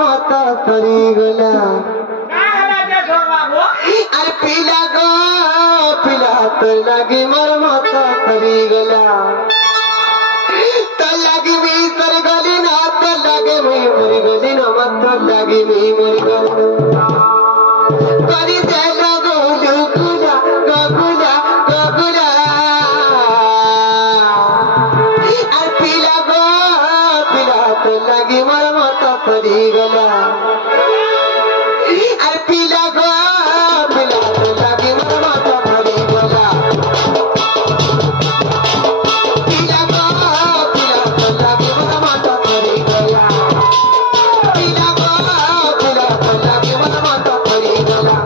मत करी गला अरे पीला गो पीला तो लगी मोर मत करी गला तो लगी मी तर गली ना तो लगे मी मरी गली ना मत लगी मी मरी गली करी चल गोलू गुला गोगुला गोगुला अरे पीला गो पीला तो लगी मोर मत करी गला अरे पीला गो पीला तो लगी मोर मत करी गला पीला गो पीला तो लगी मोर मत करी गला पीला गो पीला तो लगी मोर मत करी गला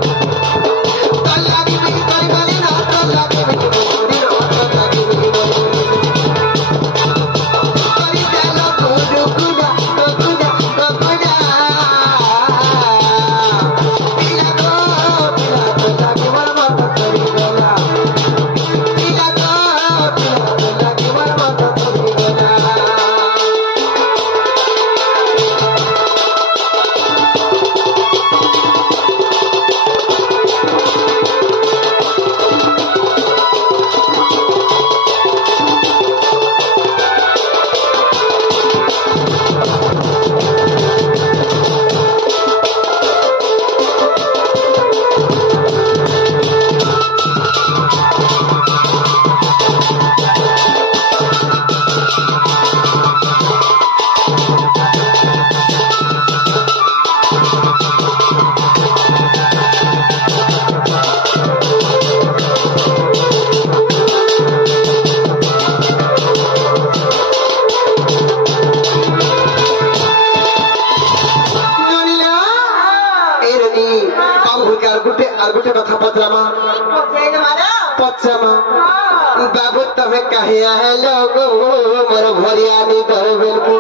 तो लगी मी कर गली ना तो लगी मी मोरी ना तो लगी मी मोरी करी चलो गोलू गुला गोगुला गोगुला पीला गो पीला तो लगी मोर मत करी गला पीला गो पीला तो लगी मोर मत करी गला कथा पचरामा पचरामा बाबू तमे कहिया है लोगो मोर भरियानी दरबेल की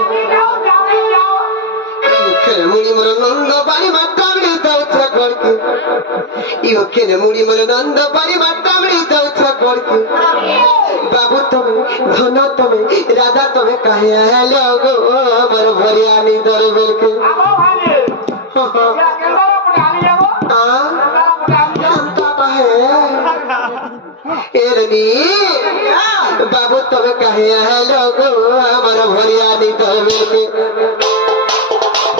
खेल मुड़ी मोर नंद बाड़ी मातामड़ी दौथा करके इहो खेल मुड़ी मोर नंद बाड़ी मातामड़ी दौथा करके बाबू तमे धन तमे राजा तमे कहिया है लोगो मोर भरियानी दरबेल की एरनी बाबू तमे कहिया है लोगो हमारा भरियानी दरबेल के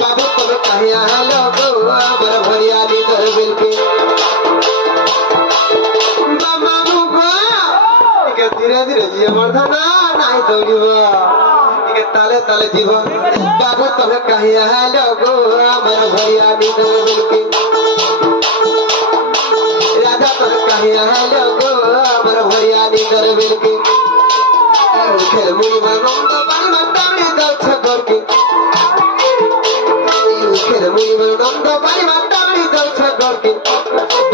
बाबू तमे कहिया है लोगो हमारा भरियानी दरबेल के मामा मुगो इके धीरे धीरे जीव वर्धना नहीं दौड़िबो इके ताले ताले जीव बाबू तमे कहिया है लोगो हमारा भरियानी दरबेल के राजा तमे कहिया है लोगो हमारा भरियानी दरबेल के खेल मुड़ी में नंद बाड़ी मातामड़ी दौथा करके खेल मुड़ी में नंद बाड़ी मातामड़ी दौथा करके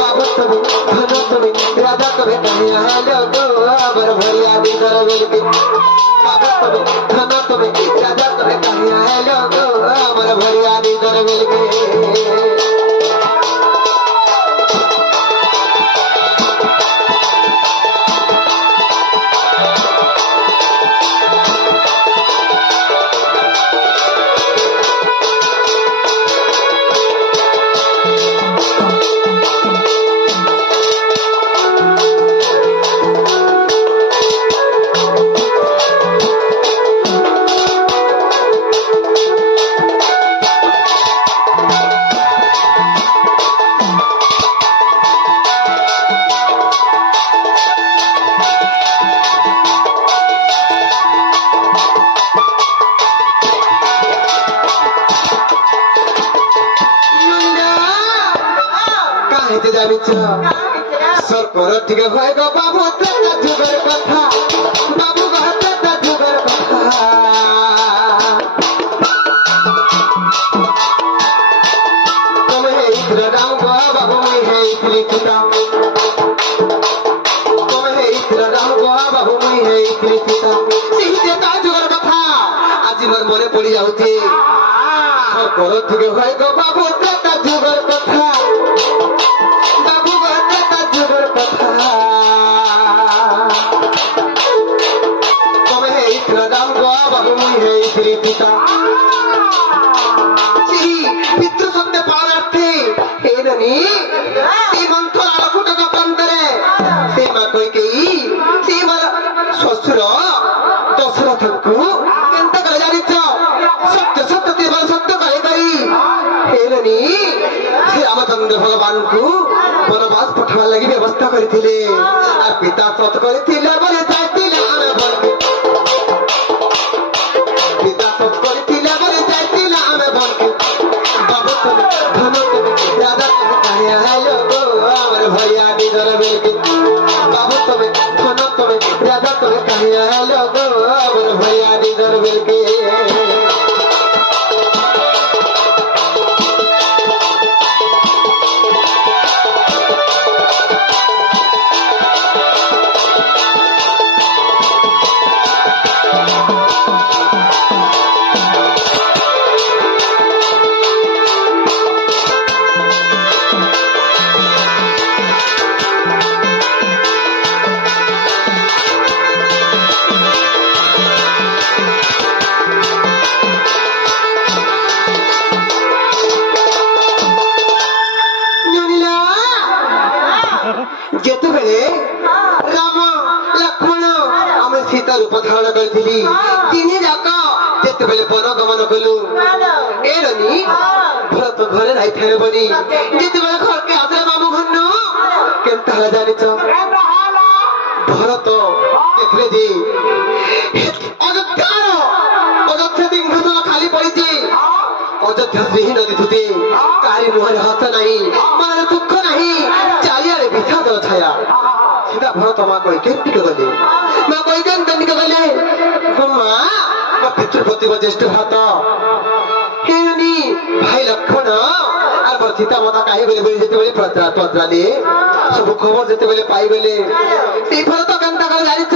बाबू तमे धन तमे राजा तमे कहिया है लोगो हमारा भरियानी दरबेल के बाबू तमे धन तमे राजा तमे कहिया है लोगो हमारा भरियानी दरबेल के सरकार ठीक है गो बाबू तेरा जुगर कथा बाबू कहता जुगर कथा तुम है इधर राम गो बाबू मैं है इतनी चिता तुम है इधर राम गो बाबू मैं है इतनी चिता सीधे ता जुगर कथा आज मर मने पड़ी जाउथी सरकार ठीक है गो बाबू तेरा जुगर कथा रामचंद्र भगवान को वनवास पठावा लगी व्यवस्था करथिले आ पिता सत करथिले बोले जातिले आमे बनके पिता सत करथिले बोले जातिले आमे बनके बाबू तुम धन तुम दादा तुम कहे हेलो गो हमर भैया निधर मिलके बाबू तुम धन तुम दादा तुम कहे हेलो गो हमर भैया निधर मिलके रूप धारण करी तीन जाक जिते वन गमन कलु एरनी भरत घरे रही थे बनी जिते घर के आसला मामू घर केमता जानी भरत देखले जी अयोध्या सिंहासन खाली पड़ी अयोध्या श्री नदी थुते कारी मुहर हस नहीं मन दुख नहीं चारिया विषाद छाया सीधा भरत माँ कही केमती गले माँ कही केमती गले माँ पितृपति ज्येष्ठ भात हेनी भाई लक्ष्मण आर सीता माता कहीं बोले बोले जिते पचराले सब खबर जिते पाई गले भरत केमता कर जानी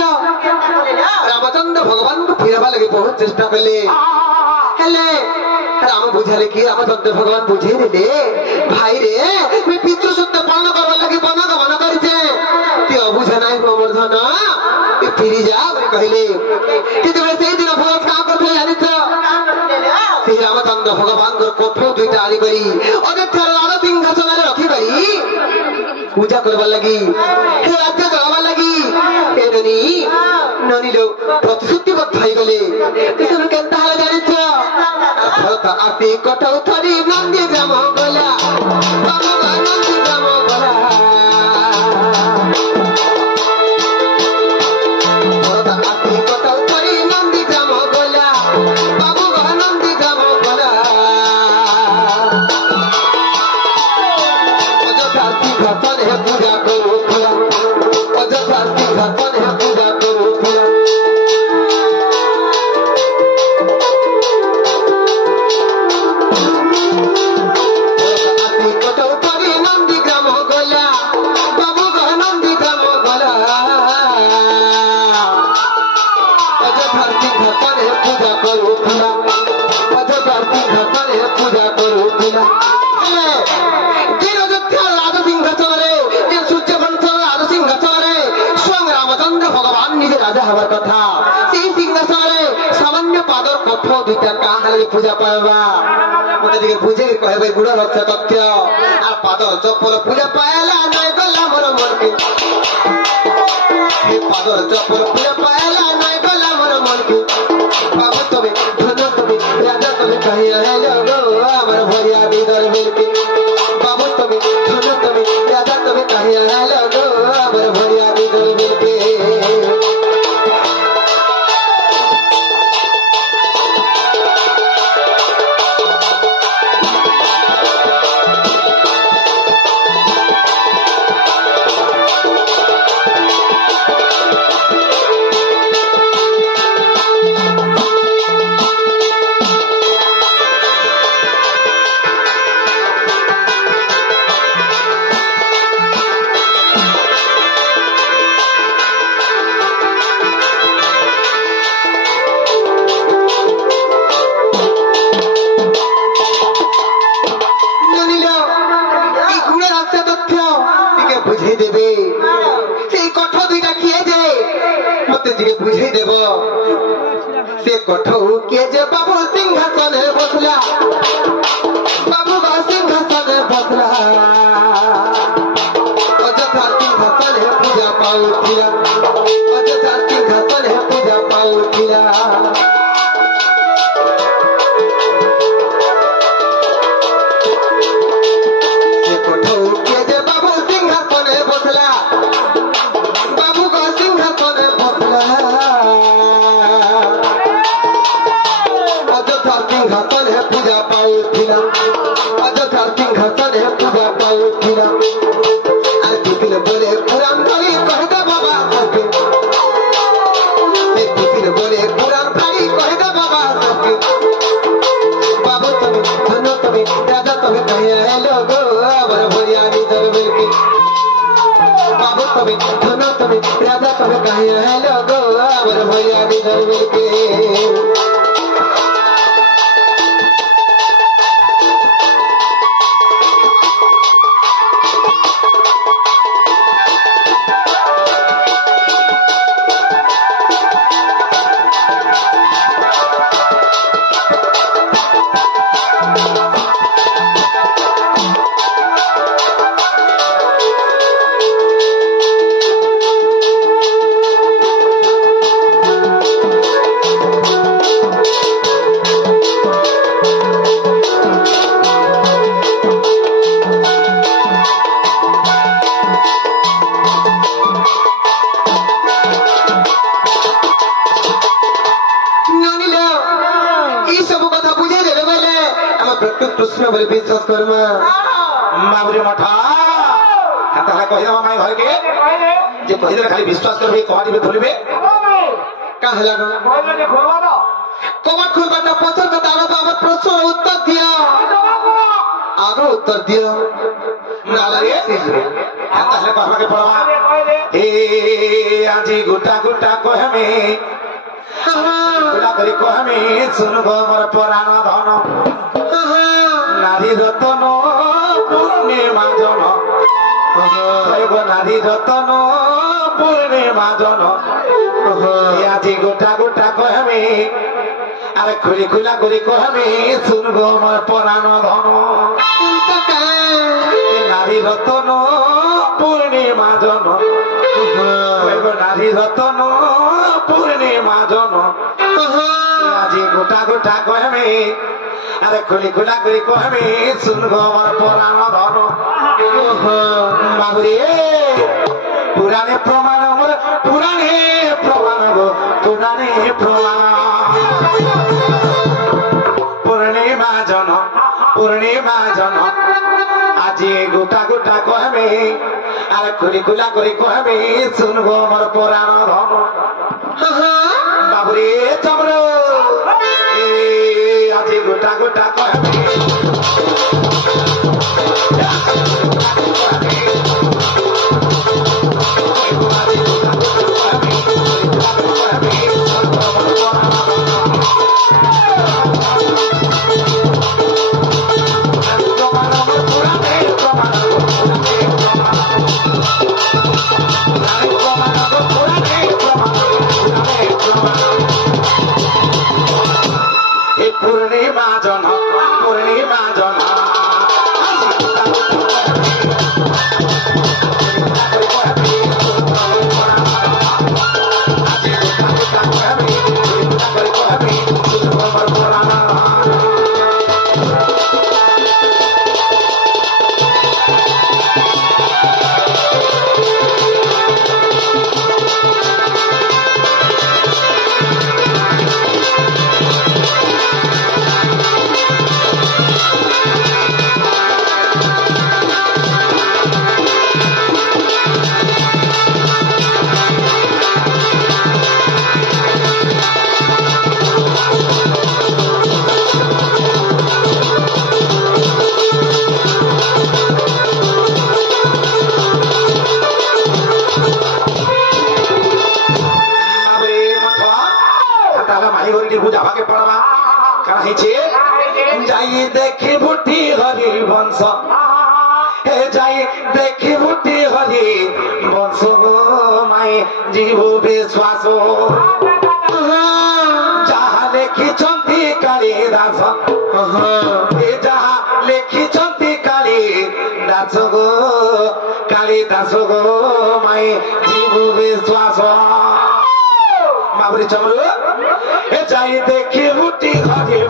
रामचंद्र भगवान को फिरवा लगे बहुत चेष्टा कले राम बुझाले कि रामचंद्र भगवान बुझे दे भाई रे मैं पितृ सत्य पालन करवा लगे वन गमन करिछे ते अबुझा नाही मोर धन ए फिरी जा बोले कहले कितबे से दिन भगवान काम करथे जानि छ श्री रामचंद्र भगवान को कोठो दुईटा आली करी अयोध्या राज सिंहासन रे रखी करी पूजा करवा लगी हे राज्य करवा लगी एदनी ननी लोग प्रतिश्रुतिबद्ध होई गले किसन केनता हला जानि छ भरत आती कटौ थरी नंदी ग्राम गला बाबा नंदी ग्राम गला भरत आती कटौ थरी नंदी ग्राम गला बाबू नंदी ग्राम गला अयोध्या सिंहासन है पूजा करो पूजा अयोध्या सिंहासन है पूजा करो पूजा कथा सामान्य पादर कठ दुईटा कहानी पूजा पाइबा मत बुझे कहे गुड़ रक्ष तथ्य आ पादर चपल पूजा पाला नहीं गला मोर मन के पादर चपल पूजा पाला नहीं गला मोर मन के बाबा तबे धन तबे राजा तबे कही हमर भरिया निधर मिल के बाबू तबे धन तबे राजा तबे कही हमर भरिया निधर मिल के बुझे देव से कठौ किए जे बाबू सिंहासन बसला बाबू सिंहासन बसला अयोध्या सिंहासन है पूजा पाऊ फिरा अयोध्या सिंहासन है पूजा पाऊ फिरा से कठौ सार्थी घासन है पूजा पाए फिरा अरे बिपिन बोले पुराण थाली कह दे बाबा सबके बिपिन बोले पुराण थाली कह दे बाबा सबके बाबू तभी धनो तभी दादा तभी कहे है लोगो अमर भरिया निधर मिलके बाबू तभी धनो तभी दादा तभी कहे है लोगो अमर भरिया निधर मिलके कृष्ण बोले विश्वास करमा बाबुरे मठा हाता कहिदमा माई घर के जे कहिदे खाली विश्वास करबे कहदिबे खोलबे कहाँ लगा कमर खुलबाटा पत्थर का तारा बाबा प्रश्न उत्तर दिया आगे उत्तर दिया नालागे हाता कहबा के पड़वा ए आजी गुटा गुटा कहमे गुला करी कहमे सुन गो मोर पुराण धन नारी रतन पूर्णिमा जन नारी रतन पूर्णिमा जन আজি গোটা গোটা कहमे अरे खुली खुला करी कहमे सुन गो मोर पुराण धन नारी रतन पूर्णिमा जन नारी रतन पूर्णिमा जन আজি গোটা গোটা कहमे अरे खुली खुला करी कहमे सुन गो मोर पुराण धन बाबुरे पुराणे प्रमाण मोर पुराणे प्रमाण गो पुराणे प्रमाण पूर्णिमा जन আজি गोटा गोटा कहमे अरे खुली खुला करी कहमे सुन गो मोर पुराण धन बाबुरे चमरो আজি গোটা গোটা कहमे पूर्णिमा जन जाई देखी बुटी हरि वंश हे जाई देखी बुटी हरि वंश माई जीव विश्वास जहाँ लेखी कालिदास जहाँ लेखी कालिदास गो माई जीव विश्वास बाबुरी चमरू हे जाई देखी बुटी हरि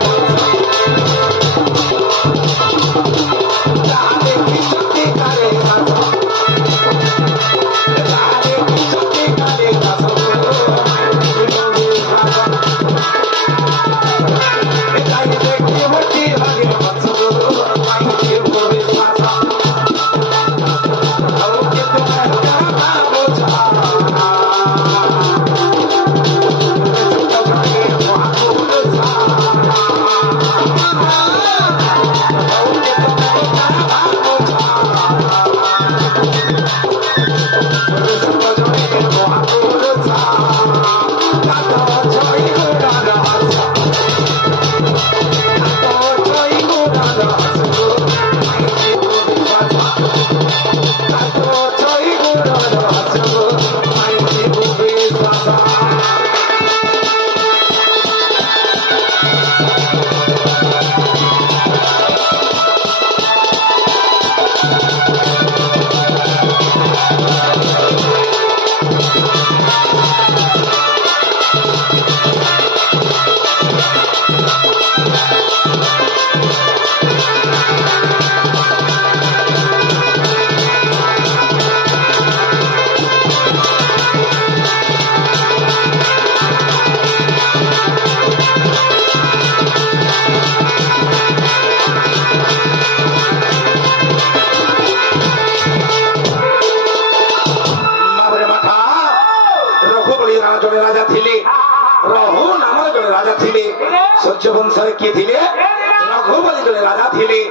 सूर्य वंशर किए थे रघु बोली जो राजा थे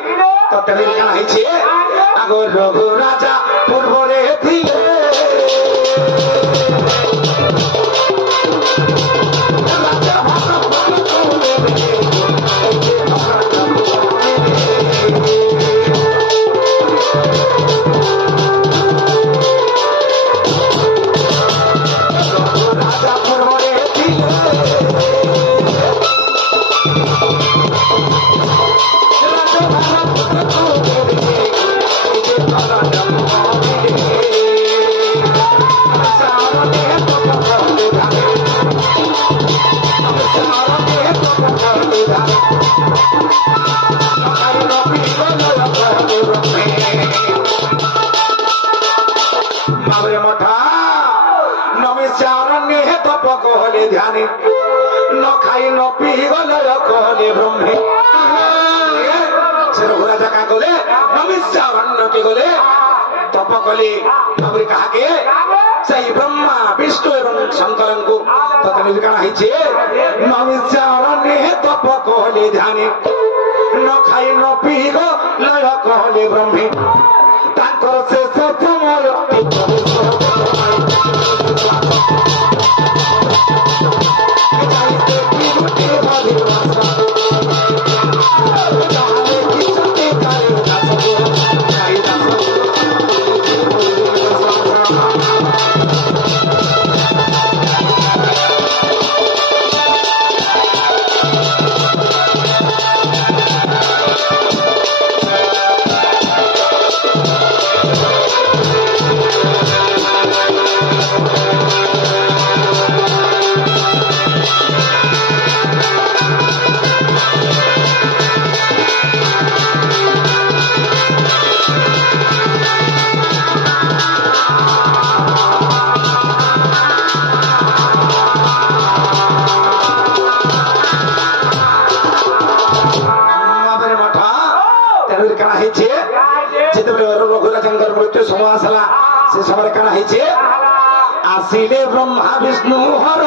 तो तेरे क्या है आगो रघु राजा पूर्व रे थे ध्यान न खाई न पी गले कहले ब्रह्मे से रघुराजा क्या कले नमिष्यारण्य के गले तप कले तबरे कहा के सही ब्रह्मा विष्णु एवं शंकर को ततने कहा है नमिष्यारण्य तप कहले ध्यान न खाई न पी गले कहले ब्रह्मे तांकर से समय रघुराजंकर मृत्यु समय आसला से समय कण है आसिले ब्रह्मा विष्णु हर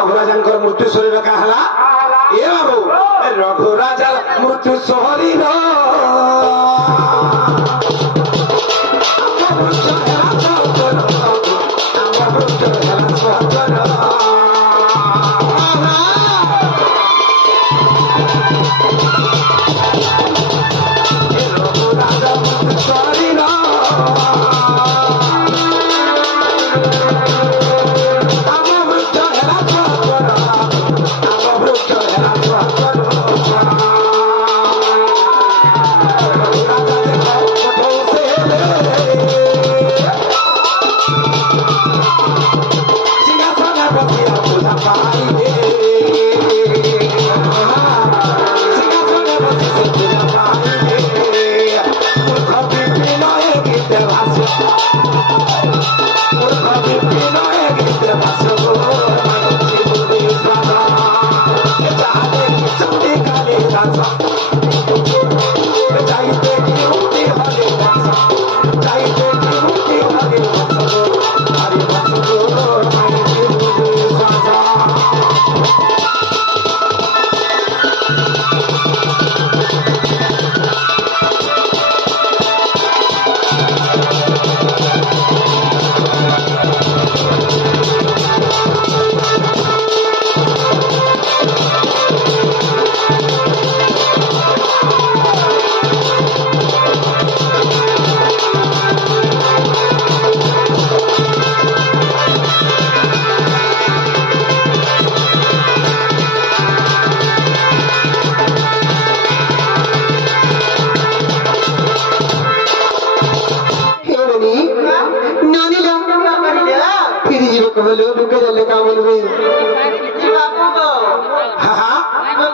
रघुराजंकर मृत्यु शरीर क्या है ए बाबू रघुराजा मृत्यु शरीर रघुराजा मृत्यु शरीर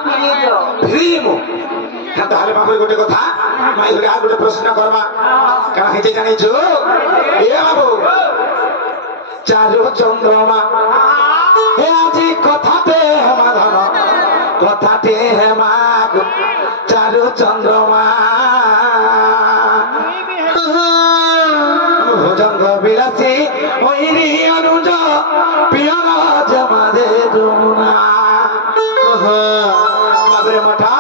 ଫିରିଯିମୁ ତାହେଲେ ବାବୁ ଗୋଟେ କଥା ମାଇ ଘରେ ଆଉ ଗୋଟେ ପ୍ରଶ୍ନ କରମା କାରଣ ହେଇଛି ଜାଣିଛୁ ଏ ବାବୁ ଚାରୁ ଚନ୍ଦ୍ରମା ଏ ଆଜି କଥାଟେ ହେମା ଧନ কথাতে হেমা চারু চন্দ্রমা ভুজঙ্গ বিলাসী ওইরি অনুজ পিয়র জমাদে যমুনা বাবরে মঠা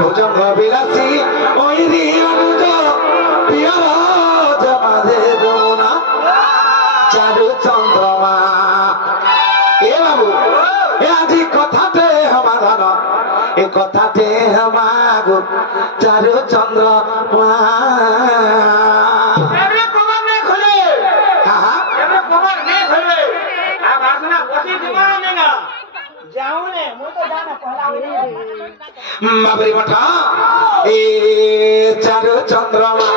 ভুজঙ্গ বিলাসী ওইরি অনুজ পিয়র জমাদে যমুনা চারু চন্দ্রমা এ বাবু আজি কথাতে সমাধান এ কথাতে হেমাগু চারু চন্দ্র বাবরি মঠা এ চারু চন্দ্রমা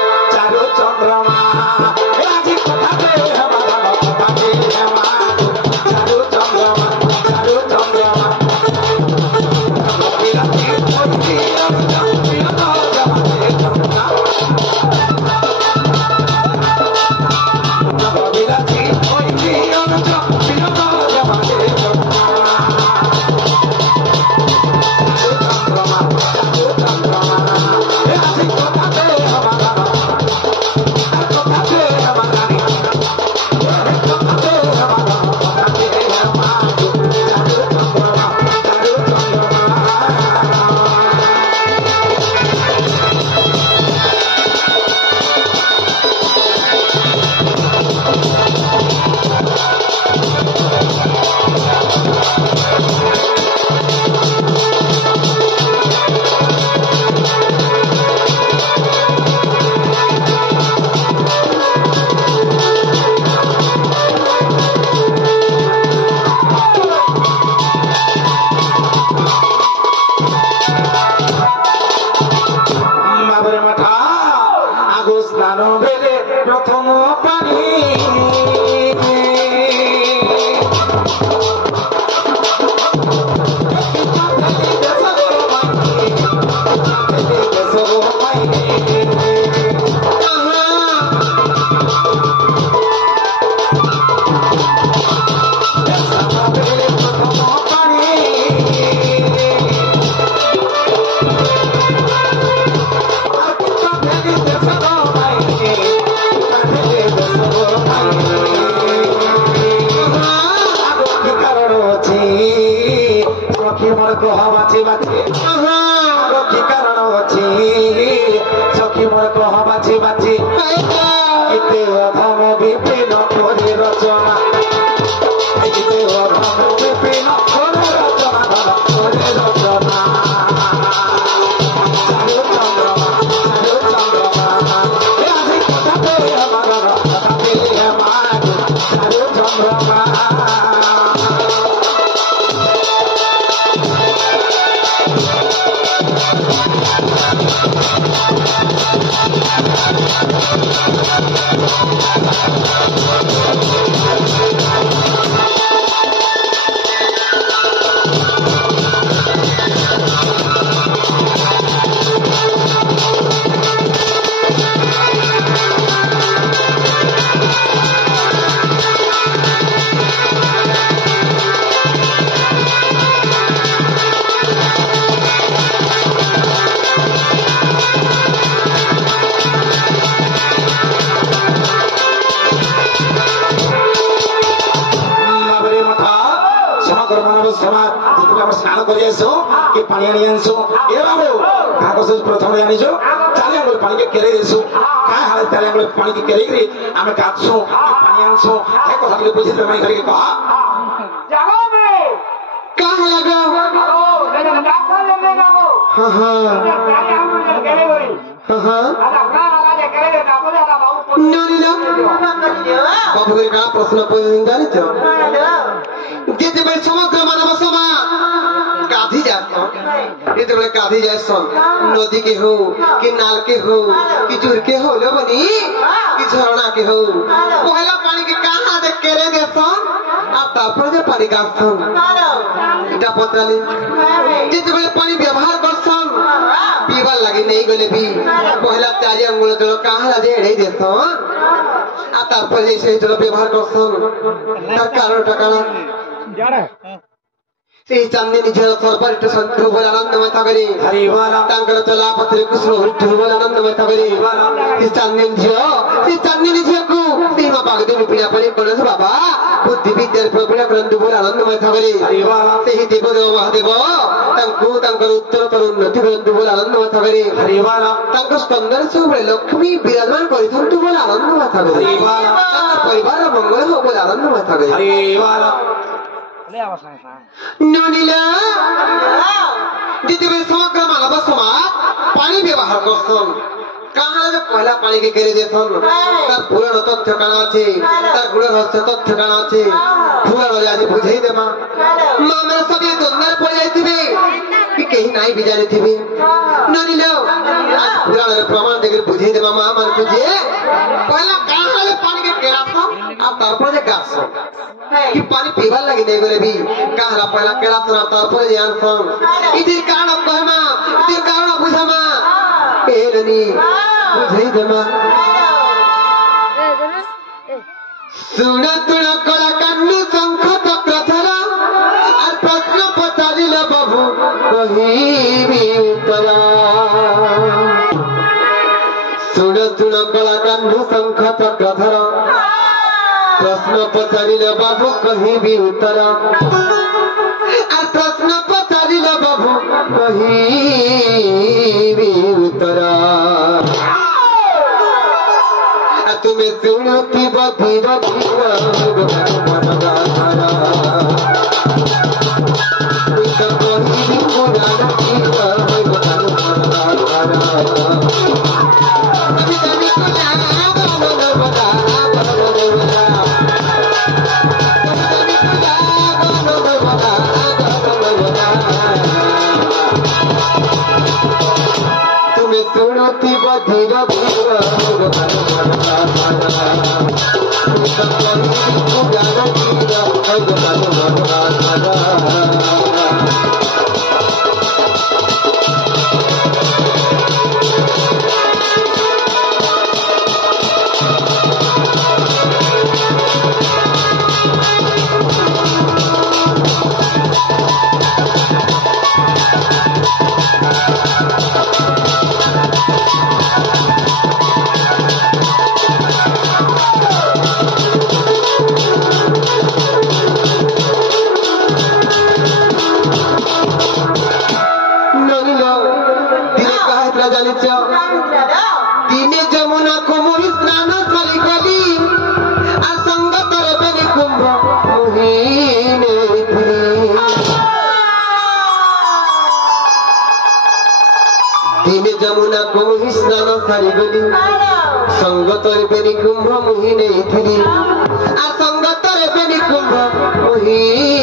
আজি কথাতে সমাধান কথাতে হেমাগু চারু চন্দ্রমা প্রশ্ন জানিছ যেতে সমগ্র মানব সমাজ গাধি যেতবে গাধি যাইসন নদী के हो कि नाल के हो कि चूर के हो लो बनी कि झरना के हो पहला पानी के कहां दे केरे देसन अब तापर जे पानी गासन पानीटा पत्राली जितेबेले पानी व्यवहार करसन पीवार लगे नहीं गले भी पहला 4 अंगुल जल कहाँ जे एड़े देसन आ तारपर जैसे जल व्यवहार करसन तार कारण टाका সেই চাঁদনি নিজের সর্বারিষ্ট সন্ধ্যু বলে আনন্দময় থাকবে তাঙ্কর চলা পথরে কৃষ্ণ হরিষ্ঠ বলে আনন্দময় থাকবে সেই চাঁদনি ঝিওকু সেই মা বাগদেবী পীড়া পড়ে করেছ বাবা বুদ্ধি বিদ্যার প্রবীণা করন্তু বলে আনন্দময় থাকবে সেই দেবদেব মহাদেব তাঙ্কু তাঙ্কর উত্তরতর উন্নতি করন্তু বলে আনন্দময় থাকবে তাঙ্ক স্কন্দরে ସବୁବେଳେ ଲକ୍ଷ୍ମୀ ବିରାଜମାନ କରିଥାନ୍ତୁ বলে ଆନନ୍ଦମୟ থাকবে ତାଙ୍କ ପରିବାରର ମଙ୍ଗଳ ହଉ বলে ଆନନ୍ଦମୟ থাকবে ननिला जितेबे समग्र मानव समाज पानी व्यवहार करसन कहाँ पहला पानी के केरे देसन तार पुराण तथ्य काना আছে तार गुण रहस्य तथ्य काना আছে पुराण रे आज बुझाई देमा मां मेरे सब दुनिया पड़ जाइथिबे कि कहीं नहीं भी जाने थिबे ननिला आज पुराण रे प्रमाण देकर बुझाई देमा मां मान को जे पहला कहाँ पानी के केरासन आ तारपर जे गासन कि पानी पीवार लगी नहीं गले भी कहाला पहला केला सुना तारपर जे आनसन इदिर कारण कहमा इदिर कारण बुझमा ए रनी बुझाई देमा सुन तुण कला कन्नु शंख चक्र धरा और प्रश्न पचारिल बाबू कहिबी उत्तर सुन तुण कला कन्नु शंख चक्र धरा प्रश्न पचारिल बाबू कहिबी उत्तर और प्रश्न पचारिल बाबू कहिबी उत्तर तुम्हें सुनती बधीर तुम्हें सुनती बधीर दिने जमुना को मोहि स्नान सारी गली असंग तरबनी कुंभ मोहिने दिने जमुना को मोहि स्नान सारी गली संग तरबनी कुंभ मोहिने थी असंग तरबनी कुंभ मोहिने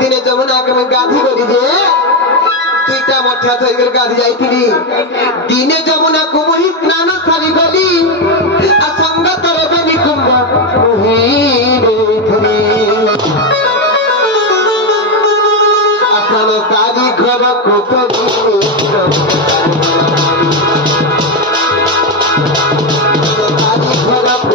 दिने जमुना के मैं गाधी गली जे तुईटा मठा थई कर गाधी जाईथिली दिने जमुना को मोहि स्नान सारी गली असंग तरबे निकुंभ मोहिने थी आसन सारी घर को सारी घर को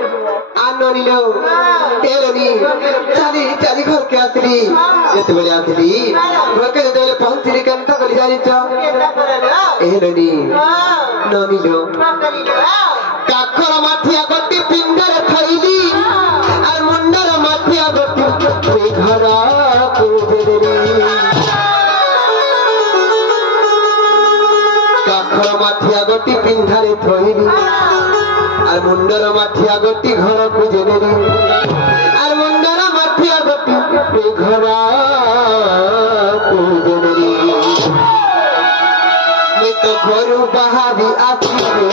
ଆନଣିଲ ଏରନି ଚାଲି ଚାଲି ଘରକେ ଆସିଲି ଯେତେବେଳେ ଆସିଲି ଘରକେ ଯେତେବେଳେ ପହଞ୍ଚିଲି କେନ୍ତା କରି ଜାଣିଛ ଏରନି ନନିଲ କାଖର ମାଠିଆ ଗୋଟି ପିଣ୍ଡରେ ଥଇଲି আর ମୁଣ୍ଡର ମାଠିଆ ଗୋଟି ଘରକୁ ଦେଲି କାଖର ମାଠିଆ ଗୋଟି ପିଣ୍ଡାରେ ଥଇଲି আর মুন্ডর মাঠিয়া গোটি ঘরକୁ জেনেলি আর মুন্ডর মাঠিয়া গোটি ঘরକୁ জেনেলি মুই তো ঘরু বাহারি আসিলে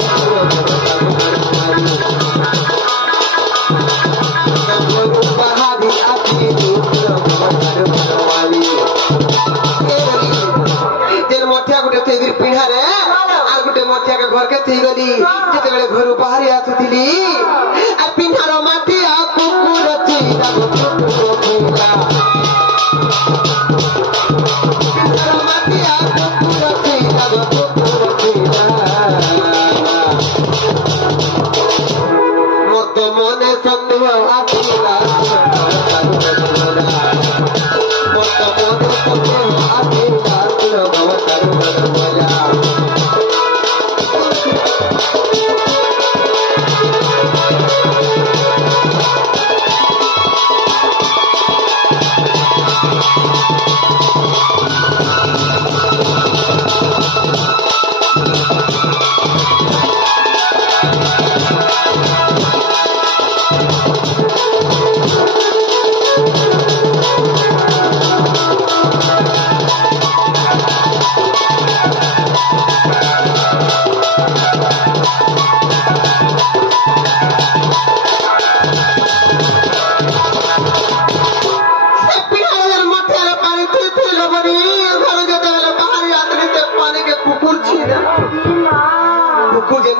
ঘরু বাহারি আসিলে যেন মঠিয়া গোটে সেই পিঢ়ারে আর গোটে মঠিয়াকে ঘরকে থই গলি যেତେବେଳେ ঘরু বাহারি আসুଥିଲି আর পিঢ়ার মাঠিয়া কুকুর চিরা পিঢ়ার মাঠিয়া কুকুর চিরা মত মনে সন্দেহ আসিলা মত মনে সন্দেহ আসিলা ভগবতার মজা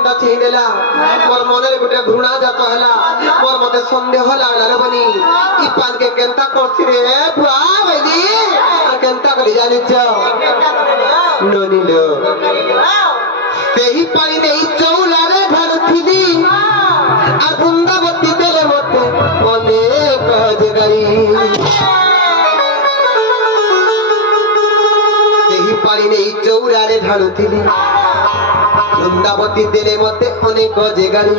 मोर मन गोटे घृणा जात है मोर मत सन्देह लगला बनी इ पान के केन्ता करछि रे बुआ बनी केन्ता करी जानिछ ननिलो सेही पानी नहीं चौला रे धरथिली आ बृंदावती देले मते मने कजगरी सेही पानी नहीं चौरा रे धरथिली বৃন্দাবতী দিলে মতে অনেক জেগারি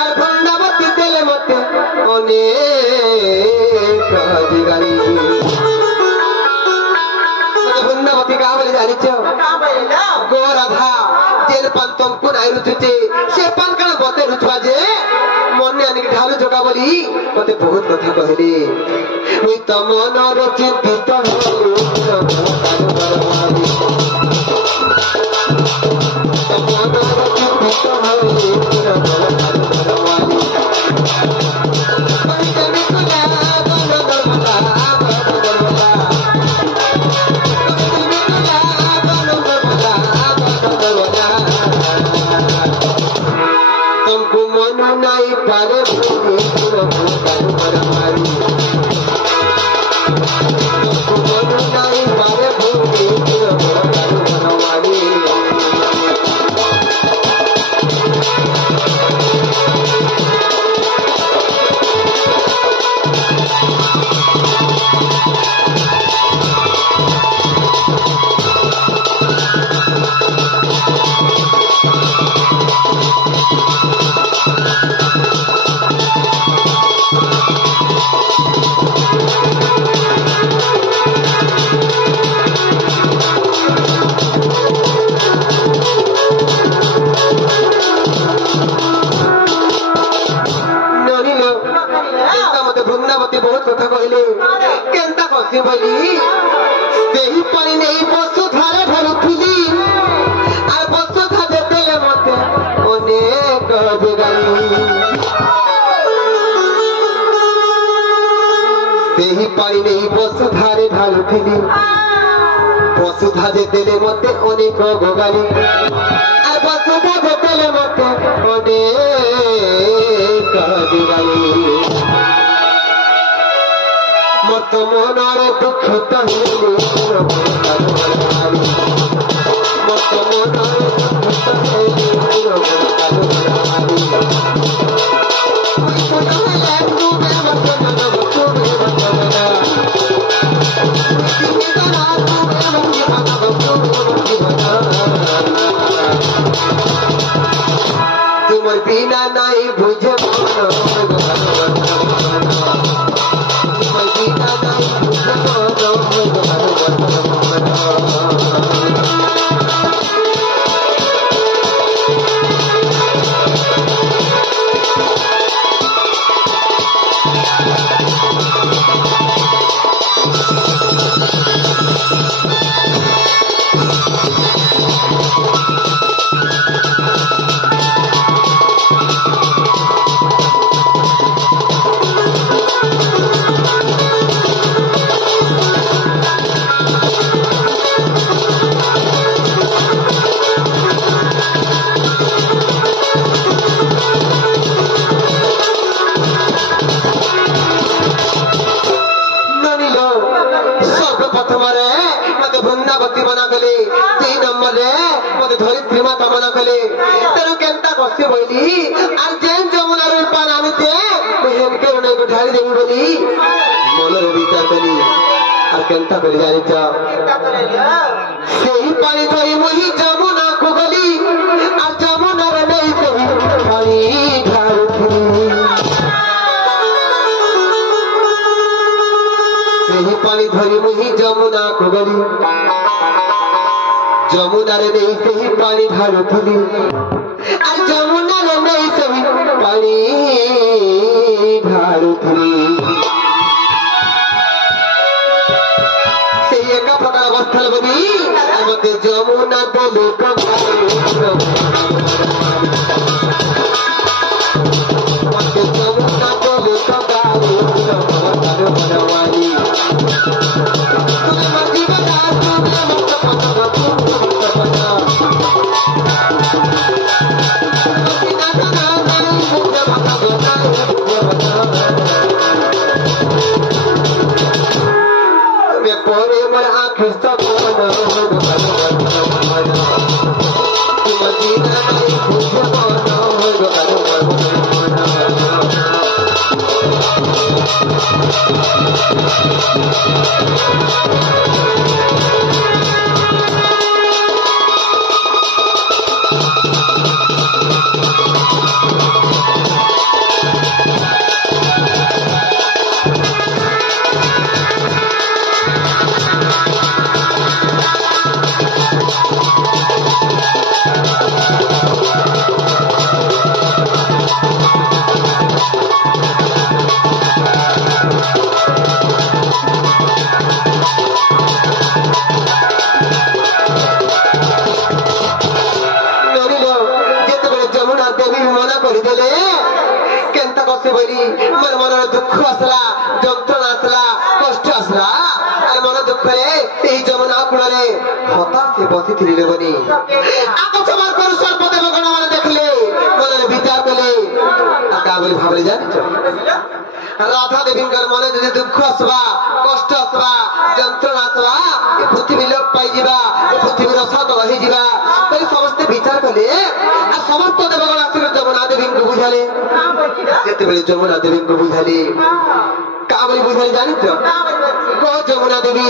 আর বৃন্দাবতী দিলে মতে অনেক জেগারি বৃন্দাবতী কা বলে জানিছ গো রাধা যেন পান তমকু নাই রুচুছে সে পান কাল বতে রুচবা যে মনে আনিকি ঢালু জোকা বলি মতে বহুত কথা কহিলি মুই তো মনর চিন্তিত तुमको मन नहीं पारे বসুধারে ঢালুଥିଲି বসুধা যেতেলে মতে অনেক গোগালি আর বসুধা যেতেলে মতে অনেক গোগালি মত মনর দুঃখ তহিলি মত মনর দুঃখ তহিলি নাই বুঝে মন মদিনা নাই বুঝে মনের বিচার করি আর কেনটা করে জানিছ সেই পানি ধরি মুহি যমুনা কুগলি আর যমুনার নেই পানি সেই পানি ধরি মুহি যমুনা কুগলি যমুনার নেই সেই পানি ঢালুথিলি আর যমুনার নেই সেই পানি ঢালুথিলি সেই একা প্রকার অবস্থার বলি আমাকে যমুনা বলে যমুনা বলে দুঃখ আসলা যন্ত্রণা আসলা কষ্ট আসলা আর মনে দুঃখ এই যমুনা কূଳରେ হতাশে বসিଥିଲେ বনি আকস্মাত করে সর্বদেবগণ মানে দেখলে মনে বিচার কলে তা বলি ভাবলে জানিছ রাধা দেবীঙ্কর মনে যদি দুঃখ আসবা কষ্ট আসবা যন্ত্রণা আসবা এ পৃথিবী লোপ পাইযা এ পৃথিবীর অসাধ রহিযা তাই সমস্তে বিচার কলে আর সমস্ত দেবগণ আসলে যমুনা দেবীকে বুঝালে যেতেବେଳେ যমুনা দেবীকে বুঝালে কা বলি বুঝালে জানিছ কো যমুনা দেবী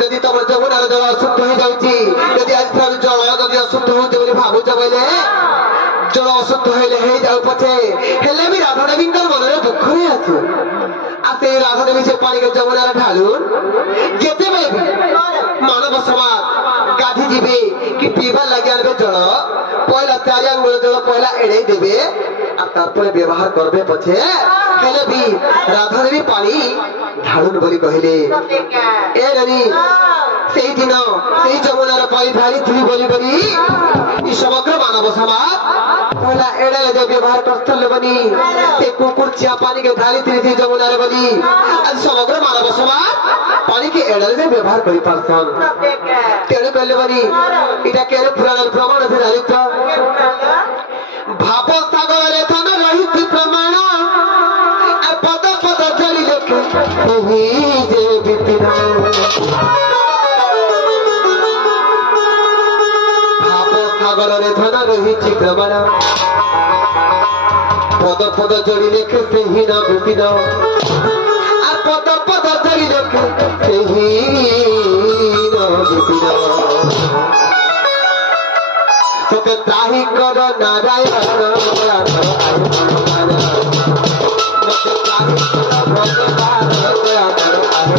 যদি তোমার যমুনার জল অশুদ্ধ হয়ে যাଉଛି যদি আজ জল যদি অশুদ্ধ হচ্ছে বলে ভাবুছ বলে জল অশুদ্ধ হইলে হয়ে যাও পথে হেলে বি রাধা দেবীঙ্কর মনের দুঃখ হয়ে আছে আর সেই রাধা দেবী সে পানিকে যমুনার ঢালুন যেতে পারবে মানব সমাজ গাধি যাবে কি পিবার লাগি আনবে জল পয়লা চারি আঙ্গুল জল পয়লা এড়াই দেবে আর তারপরে ব্যবহার করবে পছে হেলে বি রাধা দেবী পানি ঢালুন বলি কহিলে এ রানী সেই দিন সেই যমুনার পানি ঢালিথিলি বলি বলি এই সমগ্র মানব সমাজ পয়লা এড়ালে যে ব্যবহার করতে বনি সেই কুকুর চিয়া পানিকে ঢালিথিলি সেই যমুনার বলি আজ সমগ্র মানব সমাজ পানিকে এড়ালে যে ব্যবহার করি পারছন তেণু কহিলে বনি এটা কেন পুরাণের প্রমাণ আছে জানিত ভাব সাগরে ধন রহিছি প্রমাণ আর পদ পদ চলি লেখে যে বিপিন ভাব সাগরে ধন রহিছি প্রমাণ পদ পদ চলি লেখে সেই না বিপিন আর পদ পদ চলি লেখে সেই না বিপিন मते त्राही कर नारायण दया करो आहे मते त्राही कर भगवान दया करो आहे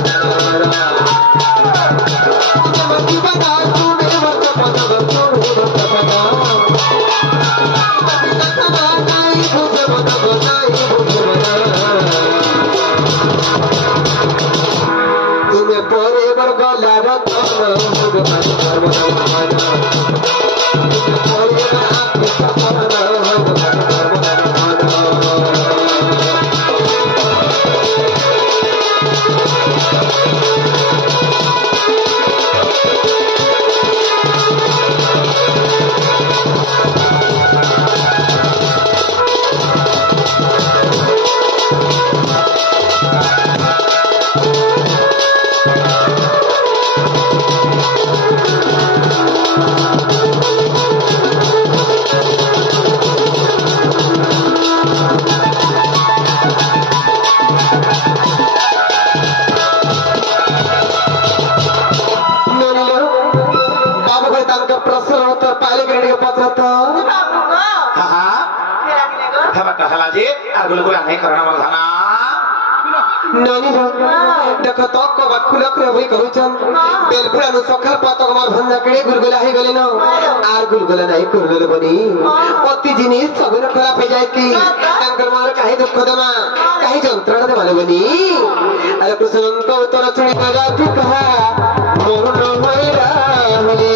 मति बना तूने मत पद तूने मत बना नहीं बुझे मत नहीं बुझे तुम्हें परे वर्ग लागत देखो तो कबाद खुला खुला भाई करूचन बेलपुरा नु सखल पातक मार भंजा केड़े गुलगुला हे गले न आर गुलगुला नाही करले बनी अति जिनिस सबन खराब हो जाए की तांकर मार काहे दुख दमा काहे जंत्रणा दे माने बनी अरे कृष्ण को तोर चुनी लगा तू कहा मोर न होइरा होली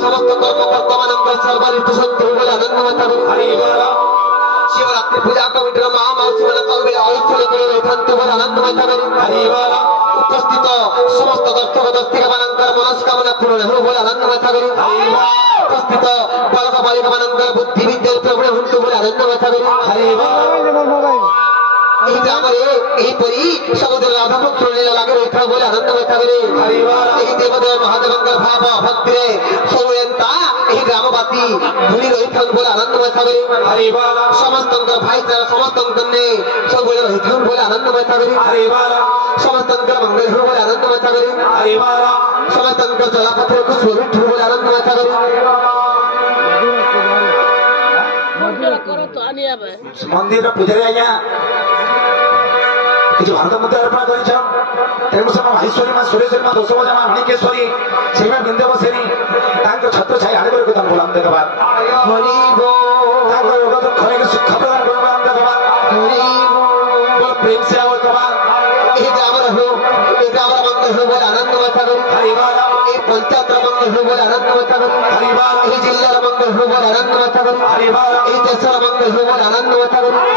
समस्त कर्मकर्ता मानकर सर्वरिष्ठ शत्रु बोले आनंदमय थावे शिवरात्रि पूजा कमिटीर महामाउसी मान ऐश्वर्य कर रही बोले आनंदमय थावे उपस्थित समस्त दर्शक दर्शिका मानकर मनस्कामना पूर्ण हो बोले आनंदमय थावे उपस्थित बालक बालिका मानकर बुद्धि विद्या प्रबल हुंतु बोले आनंदमय थावे ଏହି ଗ୍ରାମରେ ଏହିପରି ସବୁଦିନ ରାଧାପୁତ୍ର ଲୀଳା ଲାଗି ରହିଥିବା ବୋଲି ଆନନ୍ଦମୟ ଥାବରେ ଏହି ଦେବଦେବ ମହାଦେବଙ୍କର ଭାବ ଭକ୍ତିରେ ସବୁ ଏନ୍ତା ଏହି ଗ୍ରାମବାସୀ ଭୁଲି ରହିଥାନ୍ତି ବୋଲି ଆନନ୍ଦମୟ ଥାବରେ ସମସ୍ତଙ୍କର ଭାଇଚାରା ସମସ୍ତଙ୍କ ନେ ସବୁବେଳେ ରହିଥାନ୍ତି ବୋଲି ଆନନ୍ଦମୟ ଥାବରେ ସମସ୍ତଙ୍କର ମଙ୍ଗଳ ହେଉ ବୋଲି ଆନନ୍ଦମୟ ଥାବରେ ସମସ୍ତଙ୍କର ଜଳାପଥରକୁ ସ୍ୱରୂପ ବୋଲି ଆନନ୍ଦମୟ ଥାବରେ मंदिर पूजा आज्ञा किसी भारत मुद्रा अर्पण कर महेश्वरी माँ सुरेश्वरी माँ दशभजा माँ मणिकेश्वरी से बिंदवसेनी छत्र छाई आड़ कर बोलाम देखा सुख प्रदान कर प्रेम से आनंदमय पंचायत मंगल हो बोले आनंदमय जिलार मंगल हो बोले आनंदमय देशर मंगल हो बोले आनंदमय